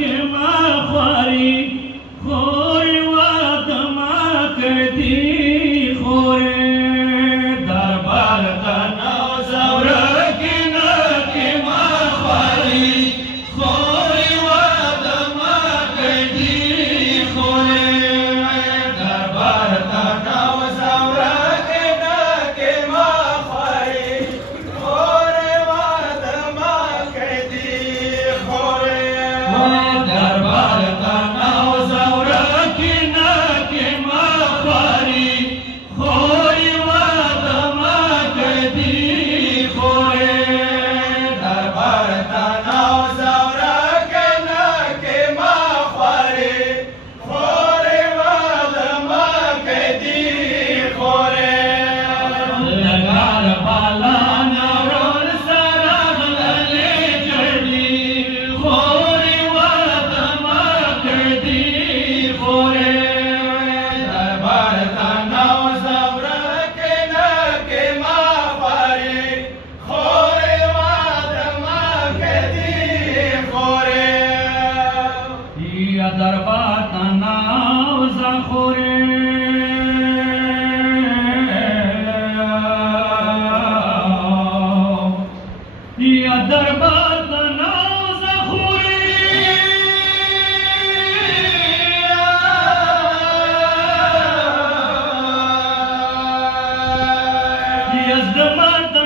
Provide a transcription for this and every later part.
کې ما خواري خورې واده ما کړي خورې دربار ته نوځه ورکې نکې ما خواري خورې واده ما کړي خورې دربار ته نوځه ورکې نکې ما خواري خورې واده ما کړي خورې دربار ته نوځه ورکې نکې ما خواري خورې واده ما کړي خورې دربار ته نوځه ورکې نکې ما خواري خورې واده ما کړي خورې لګار بالان ورور سره غللې جړلې خورې واده ما کړي خورې دربار ته نوځه ورکې نکې ما خواري خورې واده ما کړي خورې یا دربار ته نوځه خورې یا دربار ته نوځه خورې یا زما ته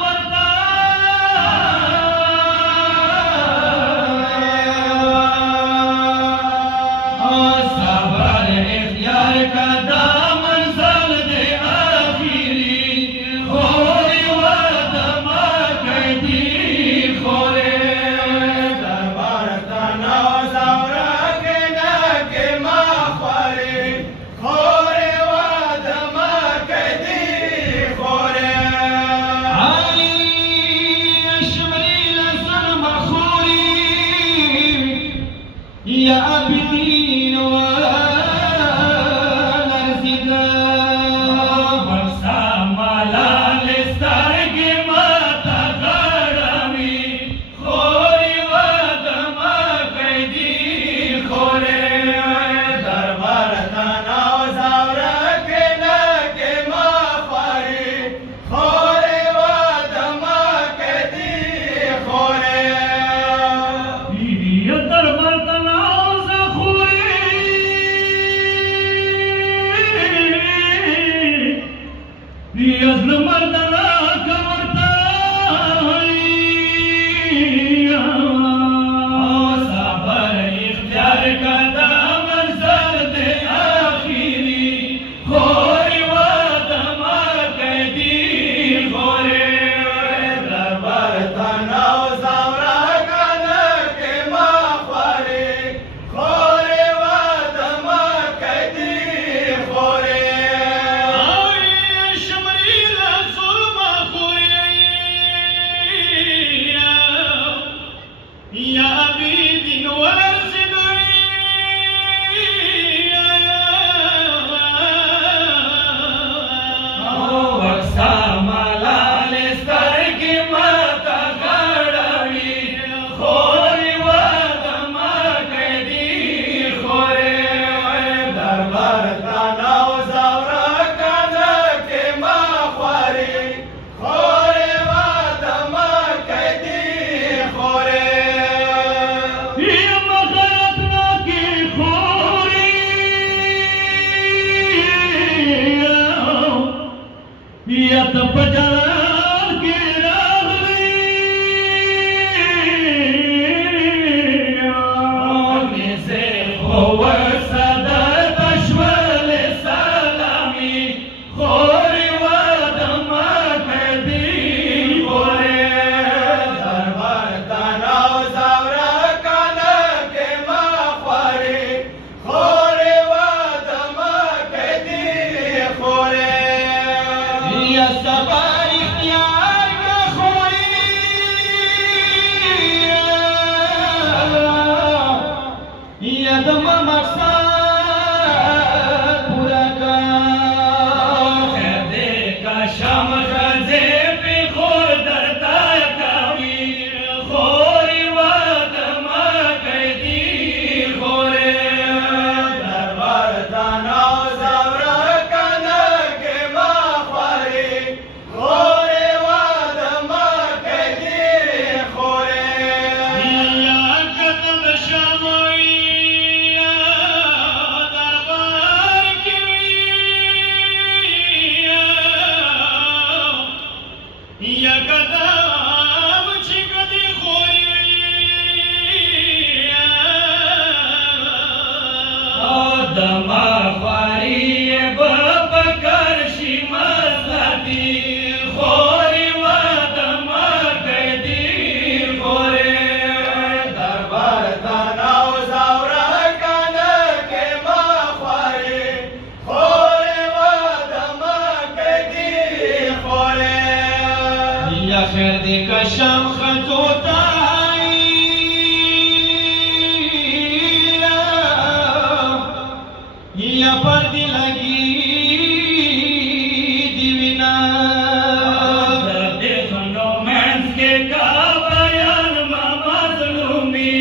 ورته صبر اختیار کا دا منزل دے آخری خورې واده ما کړي خورې دربار ته نوځه ورکې نکې ما خواري خورې واده ما کړي خورې شمري لسلم خوري یا عابدین ولرزیدا ورسا ملال سترګې ماته غړوي خورې واده ما کړي خورې دربار ته نوځه ورکې نکې ما خواري خورې واده ما کړي خورې یا دربار ته نوځه خورې یا زما ته راکړه ورته صبر اختیار کا دا منزل دے آخری خورې واده ما کړي خورې دربار ته نوځه ورکې نکې ما خواري خورې واده ما کړي خورې شمري له ظلمه خورې یا عابدین ولرزیدوي ورسا ملال سترګې ماته غړوي خورې واده ما کړي خورې دربار ته نوځه ورکې نکې ما خواري خورې واده ما کړي خورې شام خطوطا یا پردی لگی دیوینا دیکھنو منز کے کا بیان مظلومی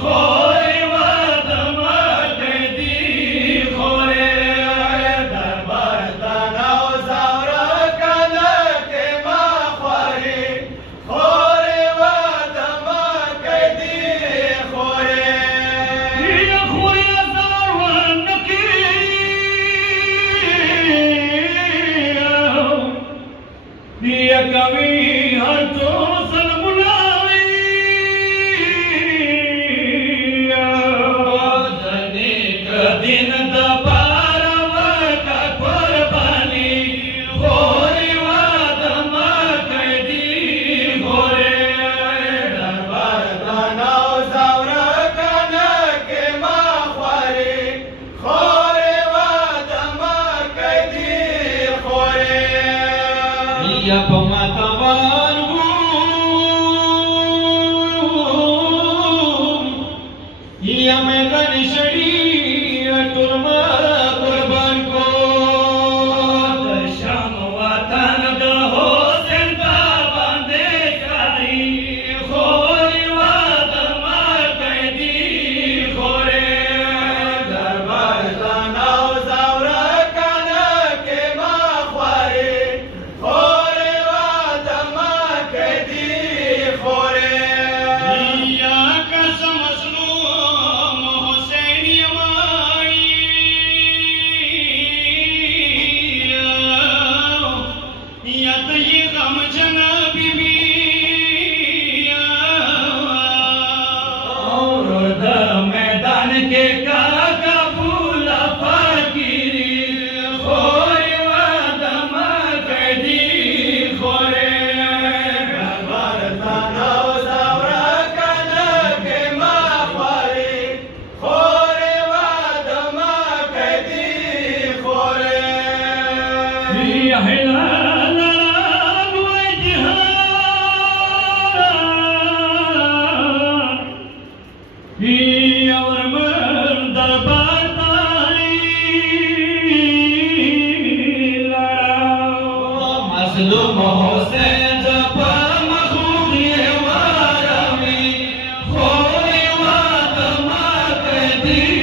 خوری وادم قیدی خوری دربار دانو زورا کلک ما خوری خوری وادم قیدی خوری یا خوری زورا نکی یا کبھی ہر تو سلملائی دنیک دن دبار وکا قربانی خوری وادم قیدی خوری دربار دانو زورا کنک ما خوری خوری وادم قیدی خوری یا پماتوان یا میدان شریعت ټولما قربان کو د شام وطن د حسین تا باندې کاری خوری وادم قیدی خوری دربار دانو زورا کنک ما خوری خوری وادم قیدی خوری یا قسم مظلوم حسین یمائی یا تی غم جنبی بی اور دا میدان کے کاکا بولا فاکری خوری وادم قیدی خوری دربار دانو زورا کنک ما خوری خوری وادم قیدی خوری یا هلال وجهان یا ورمن دربار مظلوم حسین جب مخوضی وارمی خوری وادم قیدی